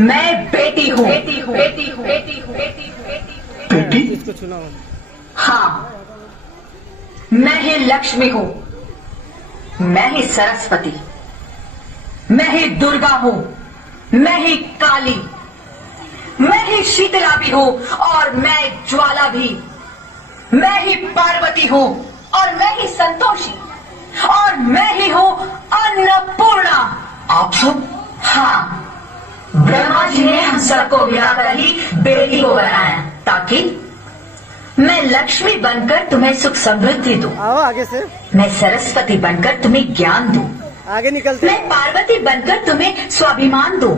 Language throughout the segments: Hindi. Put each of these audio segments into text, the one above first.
मैं बेटी हूँ। बेटी? इसको चुनाव। हाँ, मैं ही लक्ष्मी हूँ, मैं ही सरस्वती, मैं ही दुर्गा हूँ, मैं ही काली, मैं ही शीतला भी हूँ और मैं ज्वाला भी, मैं ही पार्वती हूँ और मैं ही संतोषी और मैं ही हूँ अन्नपूर्णा। आप सब? हाँ, ब्रह्मा जी ने हम सबको मिलाकर ही बेटी को बनाया ताकि मैं लक्ष्मी बनकर तुम्हें सुख समृद्धि दूं, आओ आगे से, मैं सरस्वती बनकर तुम्हें ज्ञान दूं, आगे निकलते। मैं पार्वती बनकर तुम्हें स्वाभिमान दूं,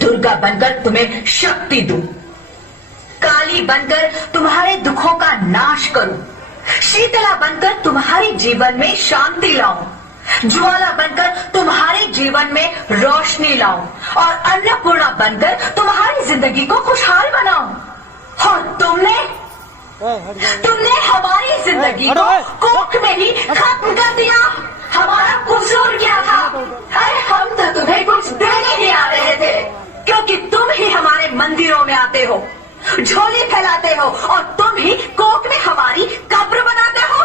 दुर्गा बनकर तुम्हें शक्ति दूं, काली बनकर तुम्हारे दुखों का नाश करूं, शीतला बनकर तुम्हारे जीवन में शांति लाऊं, ज्वाला बनकर तुम्हारे जीवन में रोशनी लाऊं और अन्नपूर्णा बनकर तुम्हारी जिंदगी को खुशहाल बनाऊं। और तुमने हमारी जिंदगी को कोख में ही खत्म कर दिया। हमारा कसूर क्या था? अरे हम तो तुम्हें कुछ देने ही आ रहे थे, क्योंकि तुम ही हमारे मंदिरों में आते हो, झोली फैलाते हो और तुम ही कोख में हमारी कब्र बनाते हो।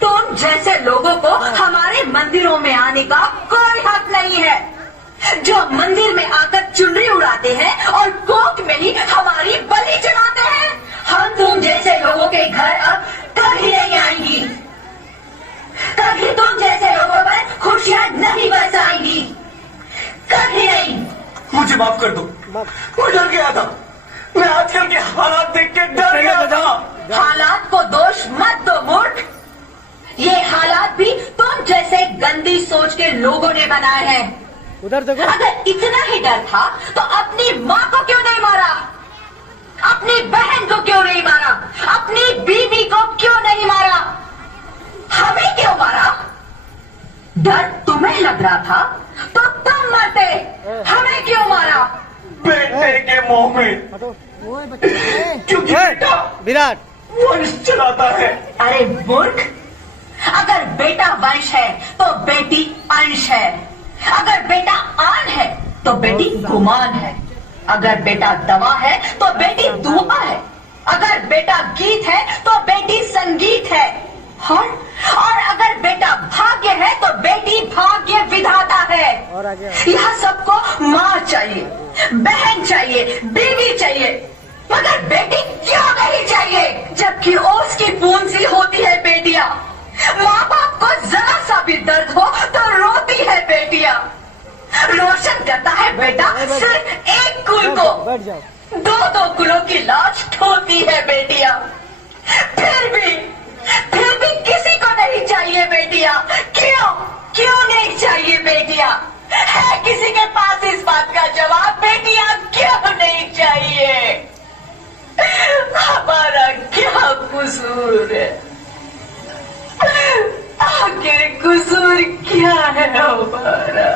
तुम जैसे लोगों को हमारे मंदिरों में आने का कोई हक नहीं है, जो मंदिर में आकर चुनरी उड़ाते हैं और कोख में ही हमारी बलि चढ़ाते हैं। हम तुम जैसे लोगों के घर अब कभी नहीं आएंगी, कभी तुम जैसे लोगों पर खुशियां नहीं बरसाएंगी, कभी नहीं। मुझे माफ कर दो, मैं डर गया था, मैं आजकल के हालात देख के डर गया था। हालात को दोष मत दो मूर्ख, ये हालात भी तुम जैसे गंदी सोच के लोगों ने बनाए हैं। उधर देखो। अगर इतना ही डर था तो अपनी माँ को क्यों नहीं मारा, अपनी बहन को क्यों नहीं मारा, अपनी बीवी को क्यों नहीं मारा, हमें क्यों मारा? डर तुम्हें लग रहा था तो तुम मरते, हमें क्यों मारा? बेटे के मुंह में, क्योंकि बेटा विराट वंश चलाता है। अरे मूर्ख, अगर बेटा वंश है तो बेटी अंश है, अगर बेटा आन है तो बेटी गुमान है, अगर बेटा दवा है तो बेटी दुआ है, अगर बेटा गीत है तो बेटी संगीत है, और अगर बेटा भाग्य है तो बेटी भाग्य विधाता है। और आगे यहाँ सबको माँ चाहिए, बहन चाहिए, बीवी चाहिए, मगर बेटी क्यों नहीं चाहिए? जबकि ओस की बूंद सी होती है बेटियां, माँ बाप को जरा सा भी दर्द हो तो रोती है बेटियां, रोशन करता है बेटा सिर्फ एक कुल को, बैठ जाओ। दो कुलों की लाज ढोती है बेटियां। फिर भी किसी को नहीं चाहिए बेटियां। क्यों नहीं चाहिए बेटियां? है किसी के पास इस बात का जवाब? बेटियां क्यों नहीं चाहिए? हमारा क्या कसूर है? आखिर कसूर क्या है हमारा?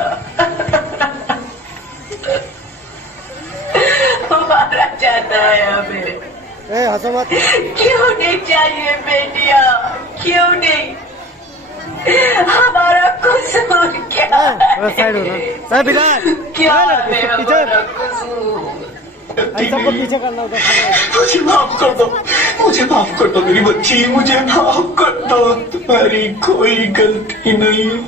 हमारा चाहता है हमें। हंसो मत। क्यों नहीं चाहिए बेटिया? क्यों नहीं? हमारा कसूर क्या है? साइड हो ना, साइड विराट क्या है पीछे, हमारा कसूर? सबको पीछे करना होगा। मुझे माफ कर दो, मुझे माफ कर दो मेरी बच्ची, मुझे माफ कर दो, तुम्हारी कोई गलती नहीं है।